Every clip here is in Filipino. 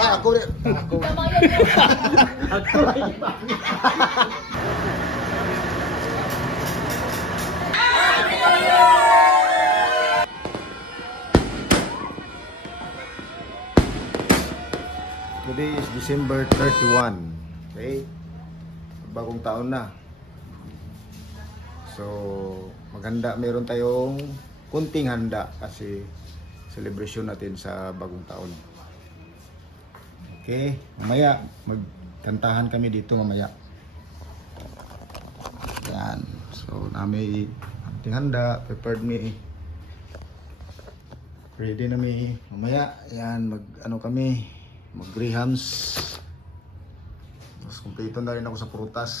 Ako rin. Ako. Today is December 31. Okay? Bagong taon na. So, maganda. Meron tayong kunting handa kasi celebration natin sa bagong taon. Okay? Mamaya, magkantahan kami dito mamaya. Yan. So, namin kunting handa. Prepared me. Ready na mi. Mamaya, yan. Kami. Mag-grahams. Mas kumpleto na rin ako sa prutas.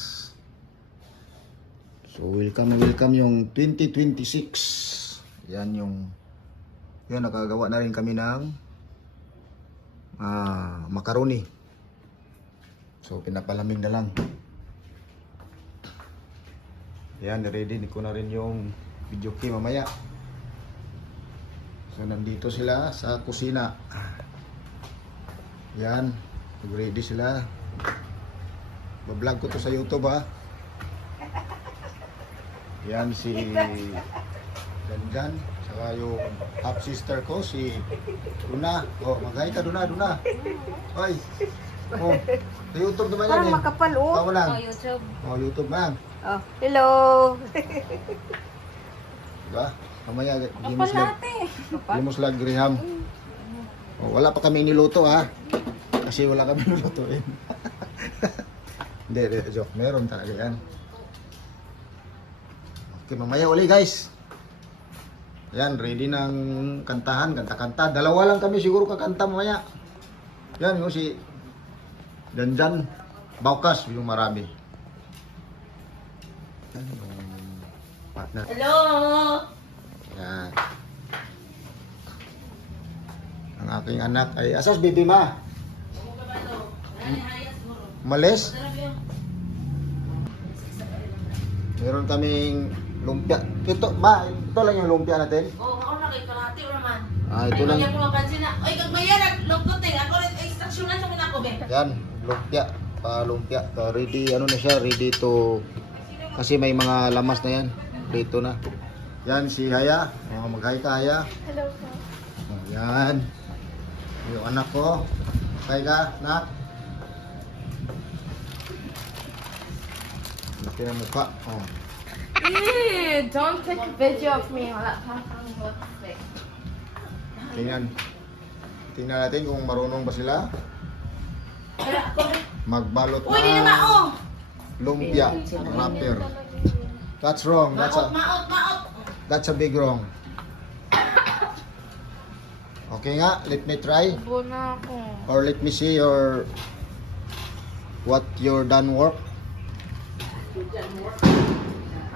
So welcome yung 2026. Yan nakagawa na rin kami ng macaroni. So pinapalamig na lang. Yan, ready ko na rin yung video key mamaya. So nandito sila sa kusina. Yan, ready sila. Bablog ko to sa YouTube ha. Yan si Janjan, saka yung half sister ko si Duna. Oh, mag-hi ka Duna. Hoy. Oh, sa YouTube naman yan Parang makapal oh. Tama lang. YouTube. Oh, YouTube lang. Oh, hello. Diba? Mamaya Gimos lag Graham. Oh, wala pa kami niluto ha. Kasi wala kami nilutuin. Hindi, joke. Meron talaga yan. Okay, mamaya uli guys. Yan, ready ng kantahan. Kanta-kanta. Dalawa lang kami siguro kakanta mamaya. Yan, yung si Janjan Baukas, yung marami. Yan, yung partner. Hello. Yan. Ang aking anak ay asas baby ma. Malis. Meron kaming lumpia. Ito lang yung lumpia natin. Oh, mauna kay kalahati o naman. Ito lang. Ay, mapansin na. Ay, kag bayan lugtutin. Ako rin extraction lang sa mga ko be. Yan, lumpia. Lumpia. Ready, ano na siya, ready to. Kasi may mga lamas na yan. Dito na. Yan, si Haya. Mag-hi ka, Haya. Hello po. Yan. Yung anak ko. Hi ka, nak. Laki ng mukha. Oh. Don't take a video of me. Wala pa kang Tingnan. Tingnan natin kung marunong ba sila magbalot Uy, di na ng mao. lumpia wrapper. That's wrong. That's a big wrong. Okay nga, let me try. Buna ako. Or let me see what your done work.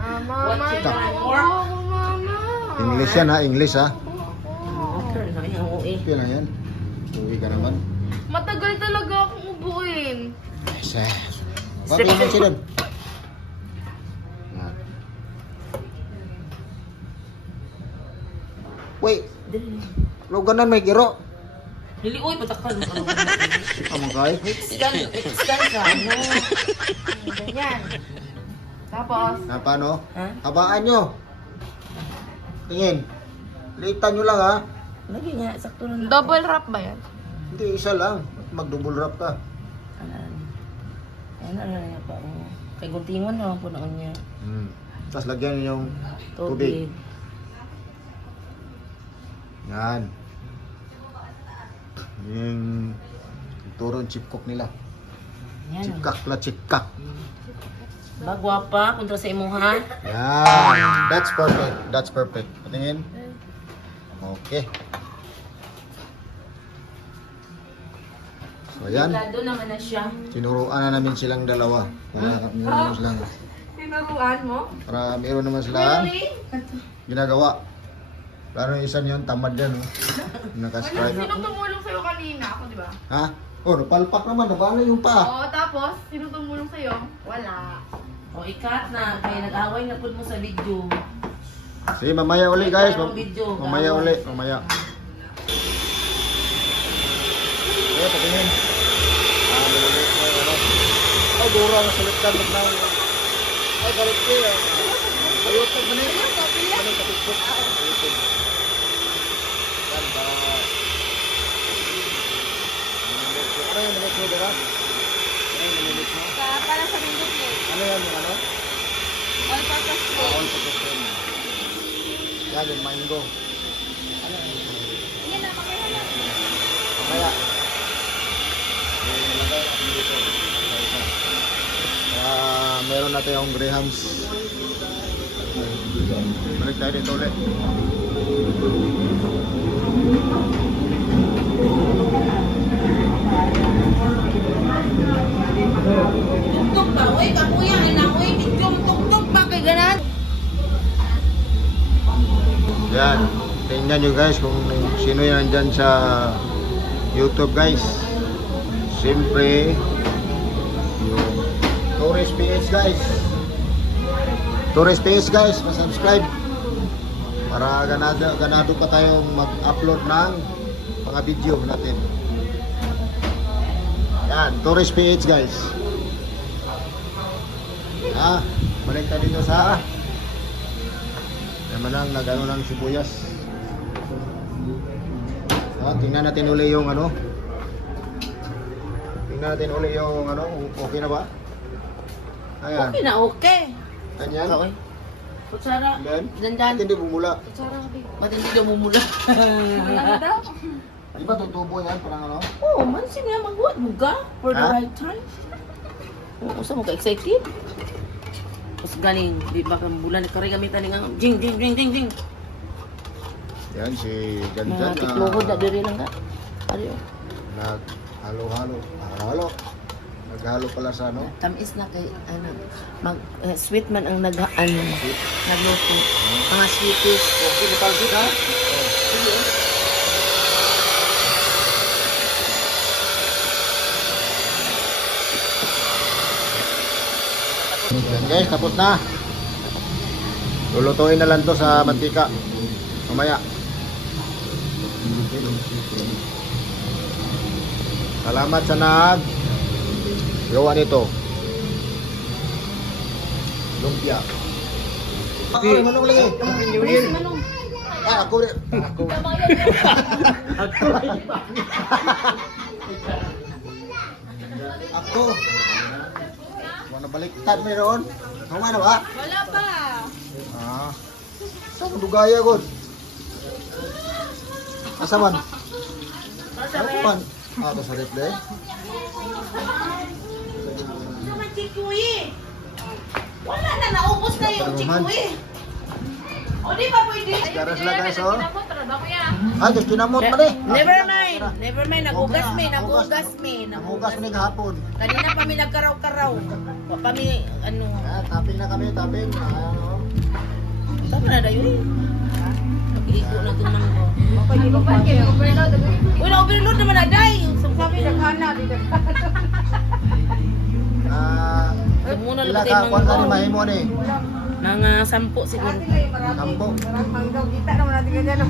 Mama. What you done Oh, mama. English yan ha, English ha. Okay na yan, uwi. Okay lang yan. Uwi ka naman. Matagal talaga akong ubuin. Yes. Bakit naman siya doon? Wait, luganan may giro. Dili, uy, patakal mo. Kamu kay? Extend ka, ano? Ganyan. Tapos, Na paano? Ha? Habaan nyo. Tingin. Liitan nyo lang ha. Lagi nga, sakto lang. double wrap ba yan? Hindi, isa lang. Mag-double wrap ka. Ano na pa, oh. Kay guntingon na po noon niya. Tapos lagyan nyo yung tubig. Yan. Yung turong chipcock nila. Yan. Chipcock la chipcock. Ba, gwapa, kontra sa imo ha. Yan. That's perfect. That's perfect. Patingin. Okay. So yan. Lado naman na siya. Tinuruan na namin silang dalawa. Para meron naman silang, Tinuruan mo? para meron naman silang ginagawa. Lalo yung isa niyon, tamad yan. Oh. Naka-strike. Sino tumulong sa'yo kanina? Ako, di ba? Ha? Oh, napalpak naman. Nabala yung pa. Oo, tapos, sino tumulong sa'yo? Wala. O, ikat na. Kaya nag-away na po mo sa video. Sige, mamaya uli guys. Video, Mamaya uli. Mamaya. Okay, patingin. mura ang salitan ng ay galit ko yan. Ayot na ganit. Ano sa TikTok? YouTube. Yan para ano yung minute mo dira? Ano yung minute mo? Para sa minute plate. Ano yan yung ano? All-purpose plate. All sa system. Yan yung mango. Yan na, mamaya na. Mamaya. May nilagay at dito. Meron natin yung grahams. Balik tayo dito ulit. Tugtog ba? Uy, kapuya na. Uy, bidyong tugtog ba kay ganan? Yan. Tingnan nyo guys kung sino yan dyan sa YouTube guys. Siyempre yung Torres PH guys. Torres PH guys, pa-subscribe para ganado pa tayong mag-upload ng mga video natin. Yan, Torres PH guys. Balik tayo dito sa naman ang nagano ng sibuyas. Tingnan natin uli yung ano. Tingnan natin uli yung ano, okay na ba? Ayan. Okay na, okay. Ganyan. Okay. Kutsara. Then, Dandan. hindi bumula. Kutsara, babe. Ba't hindi daw mumula? Wala na daw. Di ba tutubo yan? Parang ano? Oo, mansin nga magbuhat mo ka for the Ha? right time. Oo, saan mo ka-excited? Tapos galing, di ba kang bulan, ikaw rin gamitan nga, jing, jing, jing, jing, jing. Yan si Mga Janjan. tiklohod na diri lang ka. Ari, oh. Naghalo-halo. Halo. Naghalo pala sa ano? Tamis na kay, ano, sweet man ang nagluto. Mga sweeties. Okay, bukalsit ha? Sige. Yan guys, tapos na. Lulutuin na lang to sa mantika. Mamaya. Salamat sa gawa nito. Lumpia. Ay, manong lagi. Manong. Ako rin. Ako. Wala baliktad mayroon. Tama na ba? Wala pa. Saan dugaya god? Asa man? Asa man? Ito sa refle. Naman chikuy. Wala na, naubos na yung chikuy. O di ba pwede? Garas lang guys oh. Kinamot, ba kuya? Just kinamot pa eh. Never mind, nagugas me. Nagugas mo hapon. Kanina pa mi nagkaraw-karaw. Pa mi, ano, Tapping na kami, tapping. tama na dayo eh. Mag-igo na itong manggo. Pwede ba pa? Kaya overload. Uy, na-overload naman na day. Sabi na Nagkana, dito. muna Pila lang ka, tayo kuwan ka ni manggo. mahimo ni. Mga 10 siguro. Kampo. Hanggang kita naman natin ganyan.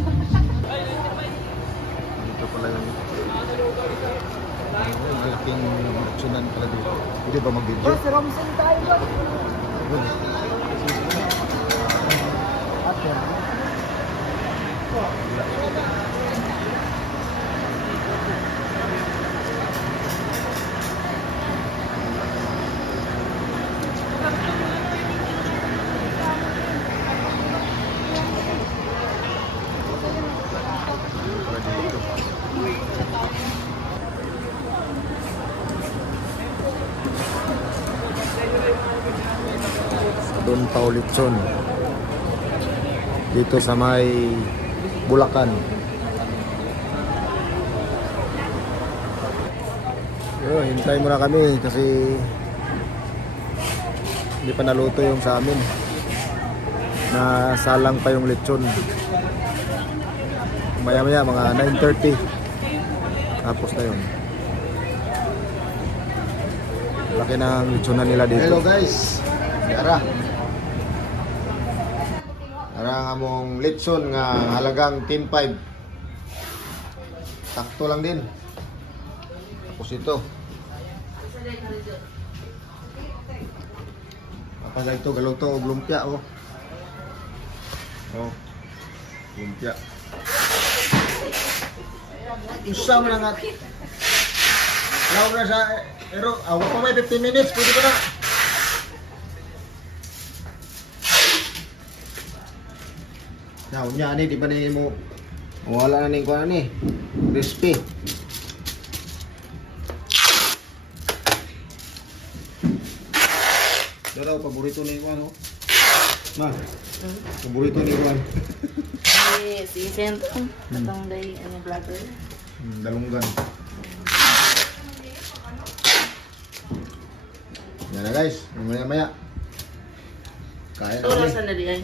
Dito pala yung malaking sunan pala dito. Hindi ba mag-video? Si Romson tayo ba? Doon Paulitson. Dito sa may Bulacan. Hintay muna kami kasi hindi pa naluto yung sa amin. Nasalang pa yung lechon. Maya-maya mga 9:30. Tapos na yun. Laki ng lechonan nila dito. Hello guys. Ara. Ara nga mong lechon nga halagang Team 5. Sakto lang din. Tapos ito. Kapag ito, galuto o lumpia, oh. Oh, lumpia. Usam na nga. Tawag na sa, pero, awag pa may 15 minutes, pwede ko na. Now, niya, di ba ni mo, wala na ning kuha ni, crispy. Dalaw, paborito ni Juan, oh. Ma, paborito ni Juan. Ay, si Sentong. Katong day, ano, vlogger. Dalunggan. Yan na guys, maya-maya. Kain na kami. Orasan na di ay.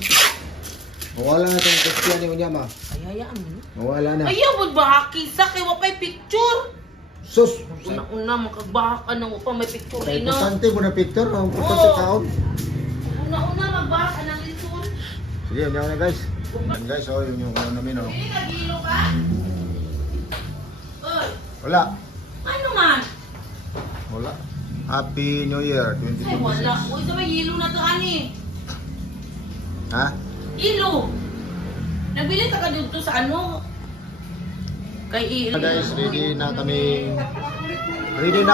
Mawala na itong crispy ni Unya, ma. Ay, hayaan mo. Mawala na. Ayaw mo ba kisa kay wapay picture? Sus! Una-una magbahak ka nang upa may picture Ay, ina. importante mo na picture, ang importante Oo. kaon. Una-una magbahak ka ng lison. Sige, yan na guys. Yan guys, oh, yun yung ano namin, oh. Hindi nagilo ka? Oy, Wala. ano man? Wala. Happy New Year, Ay, wala. 2026. Uy, sabay hilo na to, ani. Ha? Hilo. Nabili ka dito sa ano? Kay Hilo. Guys, ready na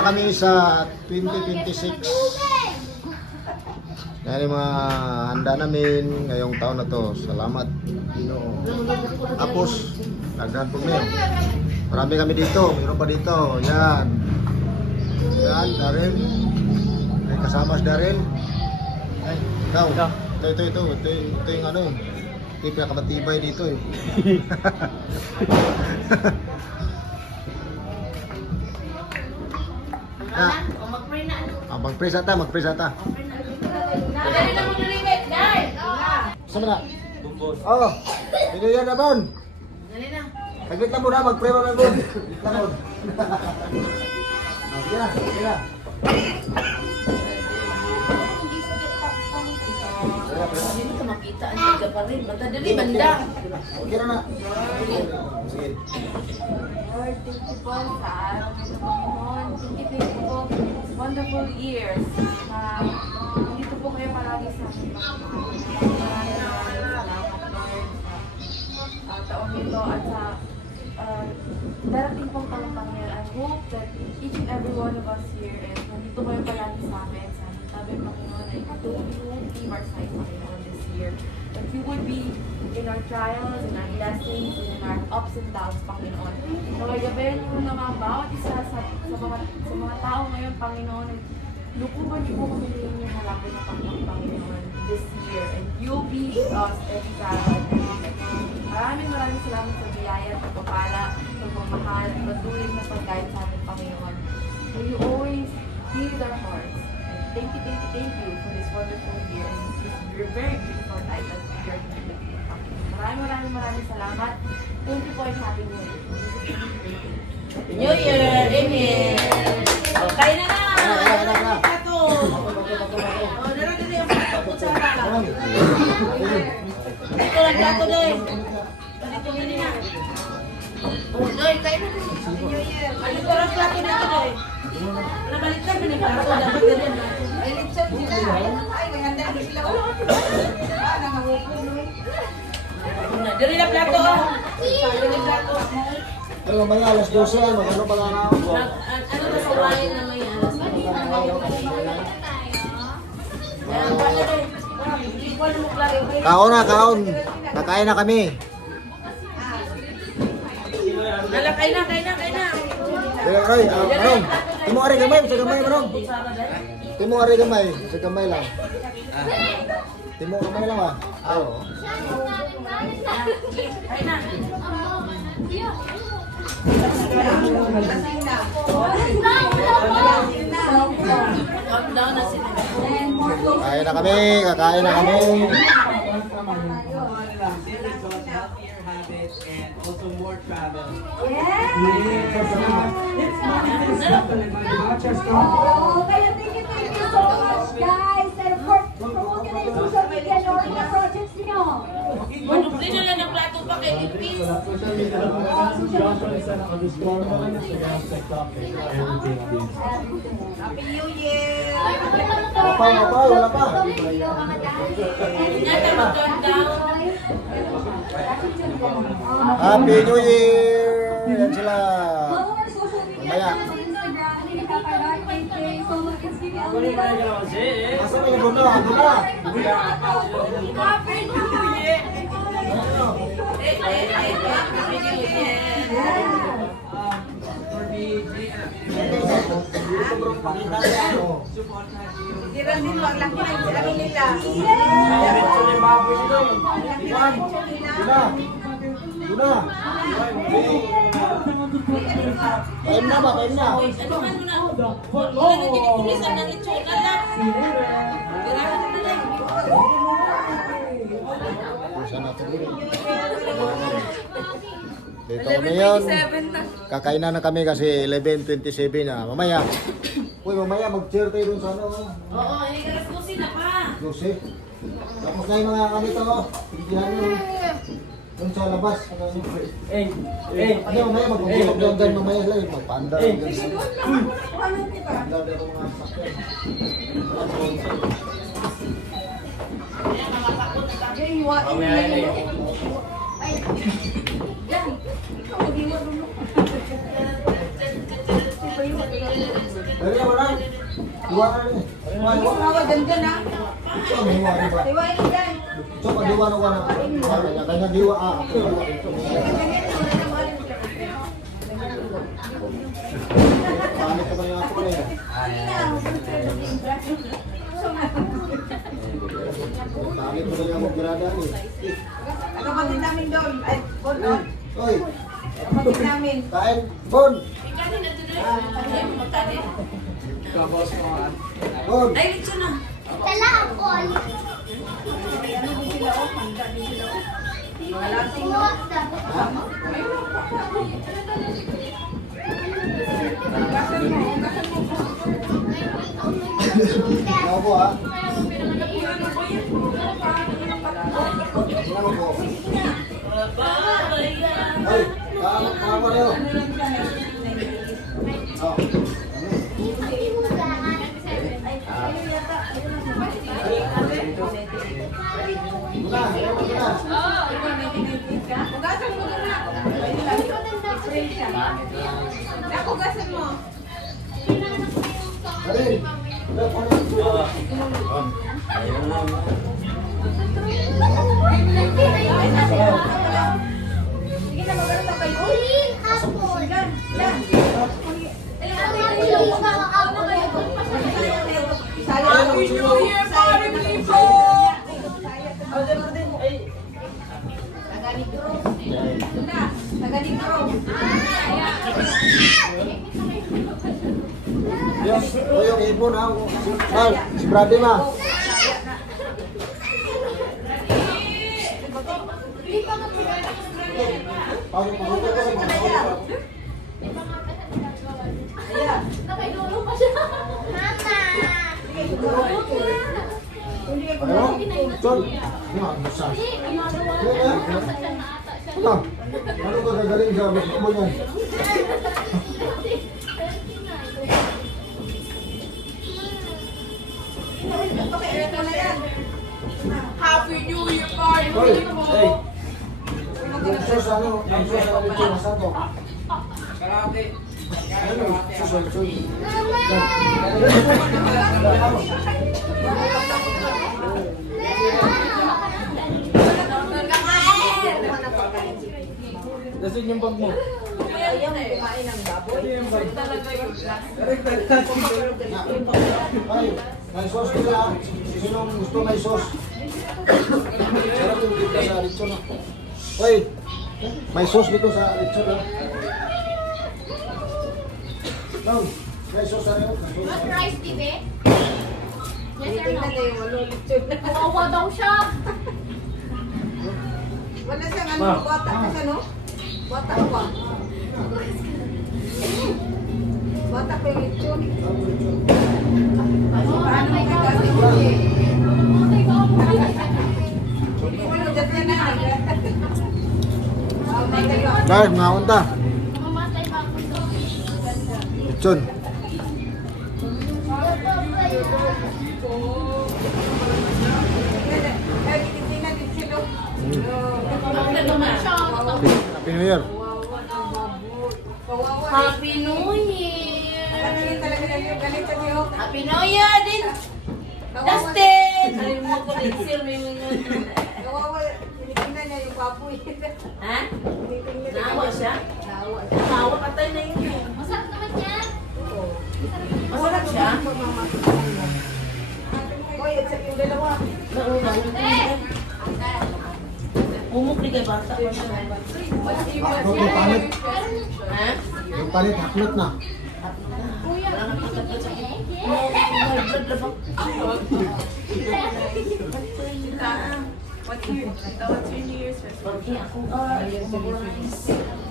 kami sa 2026. Yan yung mga handa namin ngayong taon na to. Salamat, Ginoo. Tapos, nagdahan po ngayon. Marami kami dito, mayroon pa dito. Yan. Yan, Daryl. May kasama si Daryl. Ay, ikaw. Ito yung ano. Ito yung pinakamatibay dito eh. Ano na? O mag-pray na. Mag-praise ata, mag-praise ata. Dali na mo nilibet, dai. Saan na? Oo. Pino yan na, Bon. Dali na. Saglit lang muna, mag-pray mo na, Bon. Saglit lang, Bon. Sige na, sige na. Hindi ka makita ang tiga pa rin. Matadali, banda. Okay na na. Sige. Lord, thank you po sa araw na ito, Panginoon. Thank you po. Wonderful years. Dito po kayo palagi sa amin, Panginoon. Maraming salamat, Lord, sa taong ito at sa darating pong taong, Panginoon. I hope that each and every one of us here is nandito kayo palagi sa amin. Sa aming tabi, Panginoon, ay you won't leave our side, Panginoon, this year. That you would be in our trials, in our blessings, in our ups and downs, Panginoon. Naway gabayan niyo na mga bawat isa sa mga tao ngayon, Panginoon. Lukuban niyo po kami rin yung halapin na Panginoon this year. And you'll be with us every trial. Maraming salamat sa biyaya at pagpapala, pagmamahal, at patuloy na pag-guide sa amin, Panginoon. May you always heal our hearts. And thank you for this wonderful year and this very beautiful night that we are together. Maraming salamat. Thank you po and happy New Year. New Year, amen. O, kain na na. Plato. O, dara-dara yung plato po sa harap. Dito lang plato, Doy. Dito din na. O, Doy, kain na. New Year. Dito lang plato dito, Doy. Nabaliktad ba ni plato? Dapat ganun. Ay, lipsan sila. Ay, maganda na sila. Dali na plato. Dali na plato. Ano ba yan? Alas 12, mag-ano pa lang ako? Ano ba sa wine na may alas? Kaon na, kaon. Nakain na kami. Nala, kain na. Kaya, Roy, Marong. Timo ari gamay, sa gamay, Marong. Timo ari gamay, sa gamay lang. Timo gamay lang ah. Oo. Kain na. Calm down na sila. Kain na kami, kakain na kami. And also more travel. Oh, kaya thank you so much, guys. And of course, promote ka na yung social media nyo, yung projects nyo. Manubli na lang ng plato pa pa kay Lipis. Social media lang po. Joshua Lizana underscore on Instagram, TikTok, Facebook, everything on this. Happy New Year! Wala pa, wala pa. Yan ang mag-countdown. Happy New Year! Yan sila. Follow our social media Mamaya. channels on Instagram, Nikakaparak88, follow Instagram, Almira. Asa ka na guna? Guna! Happy New Year! Happy New Year! Sobrang pakita niya. Siran din mo, ang laki ng ano nila. Guna! Guna! Kain na ba? Kain na! Ano man mo na? Wala na kinikulisan ng itsura lang. Tirahan mo na lang. Saan natin dito? Dito kami yun. Kakain na kami kasi 11:27 na. Mamaya. Uy, mamaya mag-cheer tayo dun sa ano. Oo, hindi ka raskusin na pa. Jose. Tapos na yung mga kami to. Pintihan nyo. Dun sa labas. Ano, mamaya mag-ulog lang dyan mamaya sila. Magpaandar. Paandar din ang mga sakyan. Dali mo na. Iwa na rin. Mga dyan ha. Ito ang hiwa, di ba? Iwain mo dyan. Ito pag diwa na wala. Kanya diwa ah. Paano ka ba yung ako na yun? Paano ka ba yung ako girada eh? Kapatid namin doon. Ay, Bon, oh. Oy, Kapatid namin. kain, Bon! Bon! Ay, lito na. Mga lasing, no? Ako po ah. Ano po? Ay, kaama na yun. Oh. Guna, guna. Hugasan mo doon na. Nakugasan mo. Arin, Sige na, magano na kayo. Yan, yan. Happy New Year, party people! Taganigro. Yes, oy, yung ibon ha. Mal, si Brady ma. Pasok ko sa mga. Ano? Chol. Ano ang basa? Ano? Ano ka gagaling sa basketball yan? Happy New Year, party Hoy, people! hey. Yung sus ano? Yung sus ano dito? Nasaan to? Ano? Sus ano? Sus. Nasaan yung bag mo? Ayaw mo kumain ng baboy. Ay, may sauce ko lang. Sinong gusto may sauce? Sarap yung dito sa lechon na. Hoy, may sauce dito sa lechon na. Long, may sauce na yun. Rice, bibe? Tingnan na yung lulitsyon. Kawawa daw siya. Wala siyang ano, bata ka siya, no? Bata pa. Bata pa yung litsyon. Paano ka kasi Hindi mo na dyan na. Guys, mga unta. Lechon. Happy New Year. Happy New Year! Happy New Year din! Dustin! Ay mo ko din sir, may mga... Ha? Naawa siya? Naawa patay na yun eh. Masarap naman yan. Masarap siya? Umok di kay bata. Yung palit. Ha? Yung palit, haklot na. What's your New Year's resolution?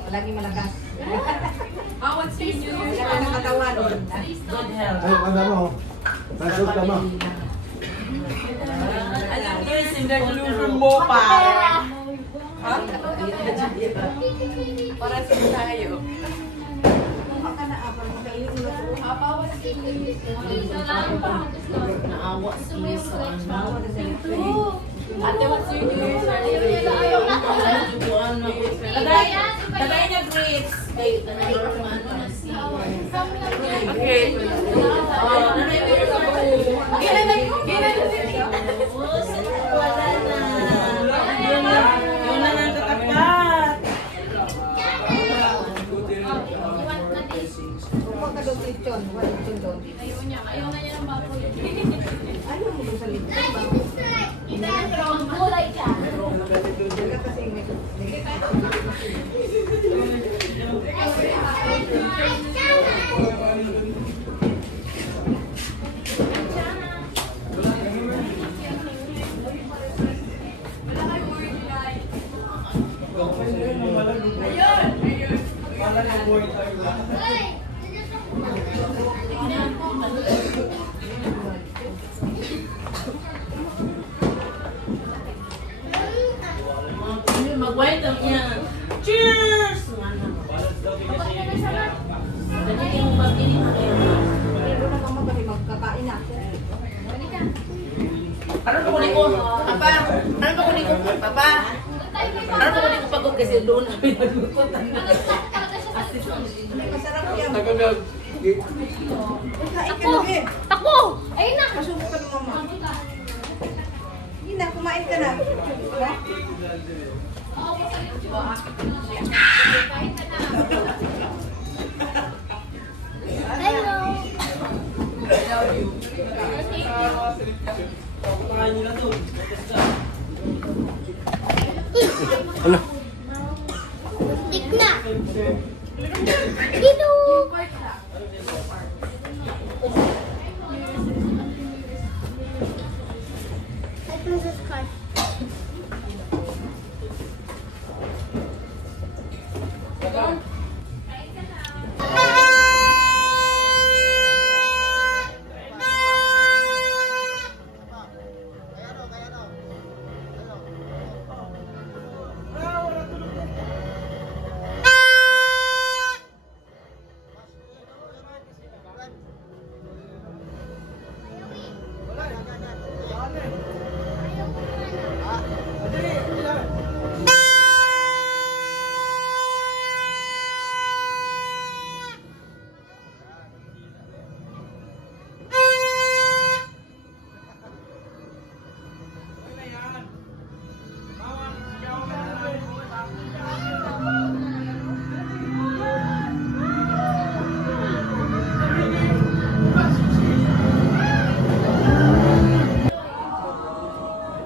Lagi malakas. What's your New Year's Kailangan ng katawan. Good health. Ay, ano? Nagsulog ka mo. Alam niyo yung sinaglusun mo pa. Ha? Para sa tayo. Papa, what's your New Year's resolution? Naawa siya sa ano. Ate, what's your New Year's resolution? Tagay niya grades. Kay ano na si... Okay. Wala na. Yun na ang katapat. Ayaw na niya ng baboy. Ang gulay ka. Mag-white ang yan. Cheers! Dali yung mag-ining na kayo. Ano ba kunin ko? Papa? Ano ba kunin ko? Papa? Ano ba kunin ko pagod kasi doon kami nagluto. Masarap yan. Takbo! Ayun na! Masubo ka ni mama. Hindi na, kumain ka na. Diba? Hello! Ano? Tik na! Dito! Ay, Princess Card.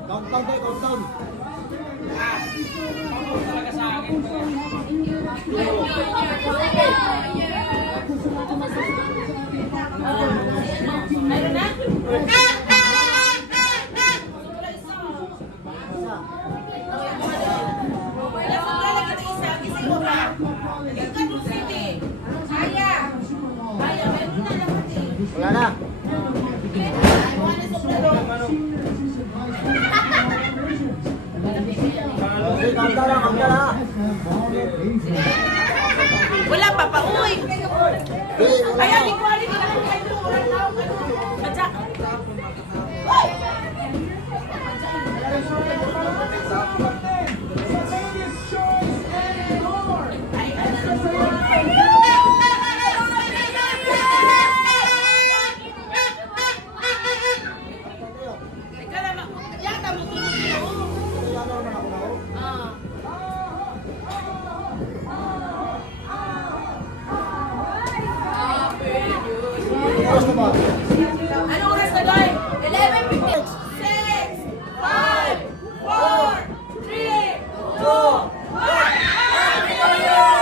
Countdown tayo, countdown. Meron na? Wala na. Okay, countdown lang, countdown lang. Wala pa pa, uy! Ayan, di quality na kung kayo murang tao. Madya. Ikaw naman, yata mo tulog na ako. Ah. Ano oras na doy? 11:50. 6, 5, 4, 3, 2, 1. Happy New Year!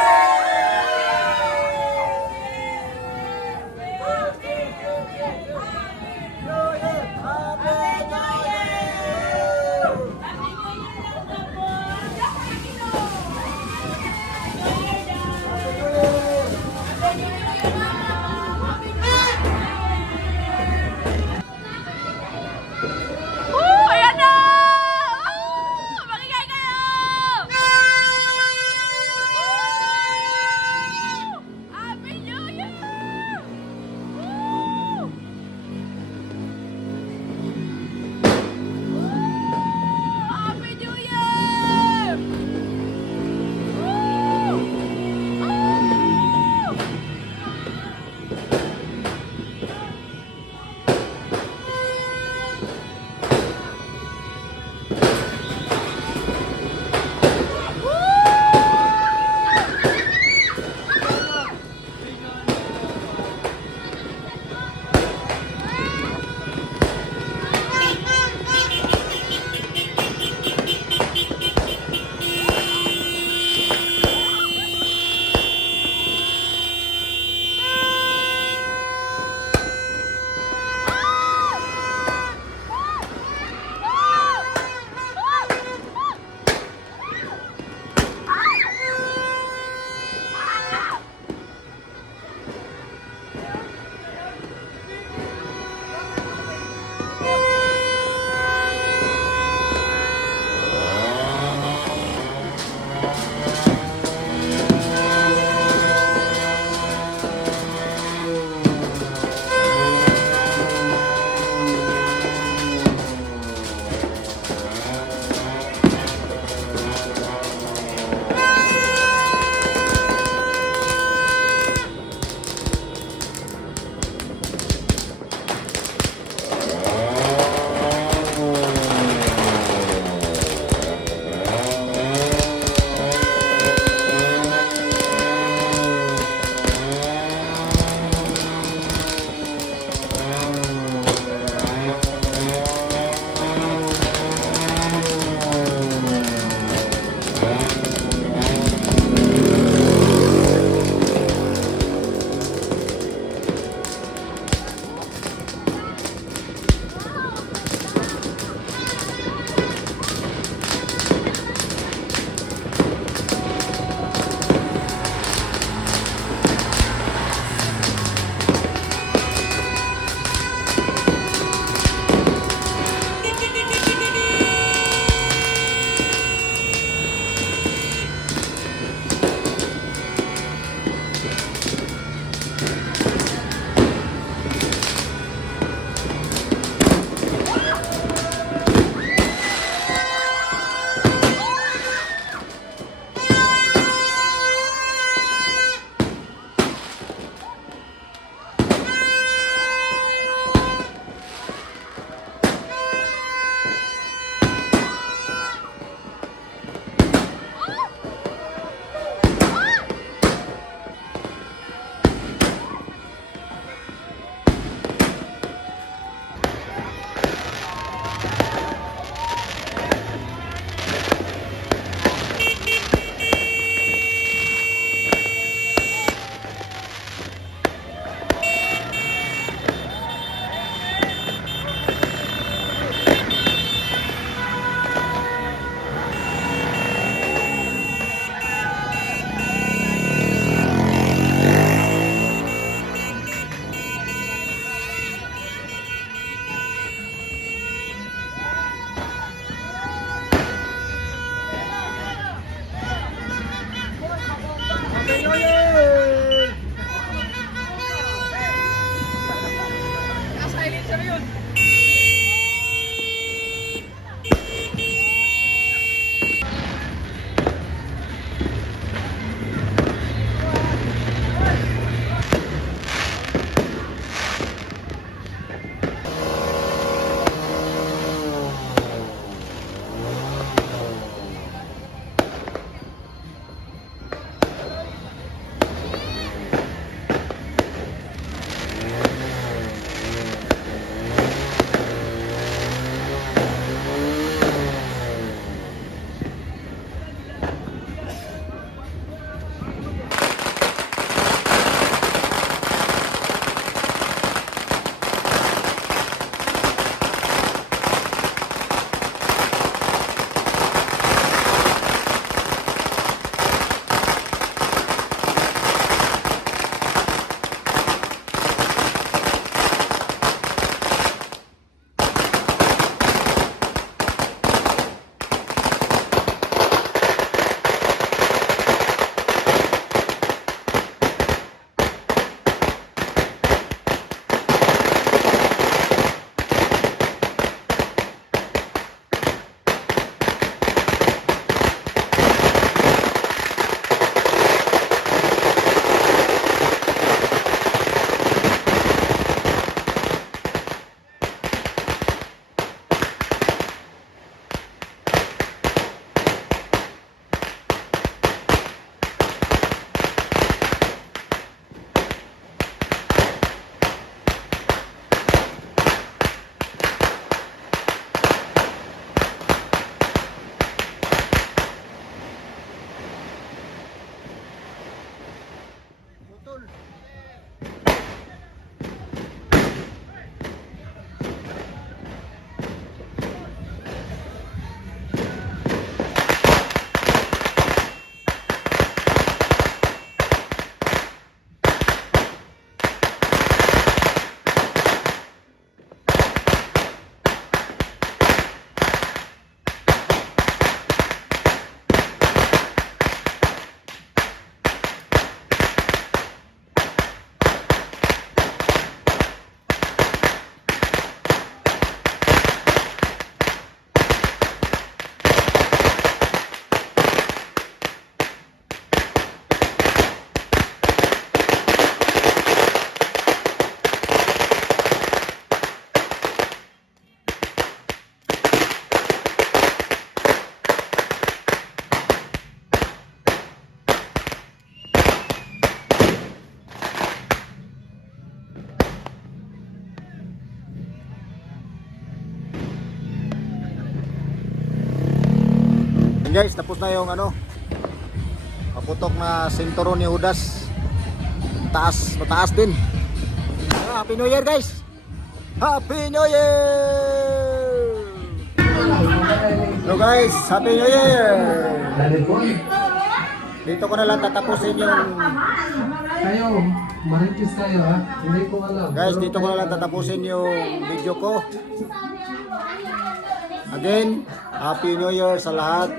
Guys, tapos na yung ano, paputok na sinturon ni Judas. Taas, mataas din. Happy New Year guys! Happy New Year! Hello guys, Happy New Year! Dito ko na lang tatapusin yung Kayo, maritis kayo ha. Hindi ko alam. guys, dito ko na lang tatapusin yung video ko. Again, Happy New Year sa lahat.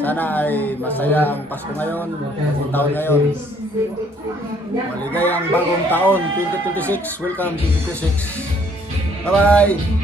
Sana ay masaya ang Pasko ngayon, bagong taon ngayon. Maligayang bagong taon, 2026. Welcome 2026. Bye-bye!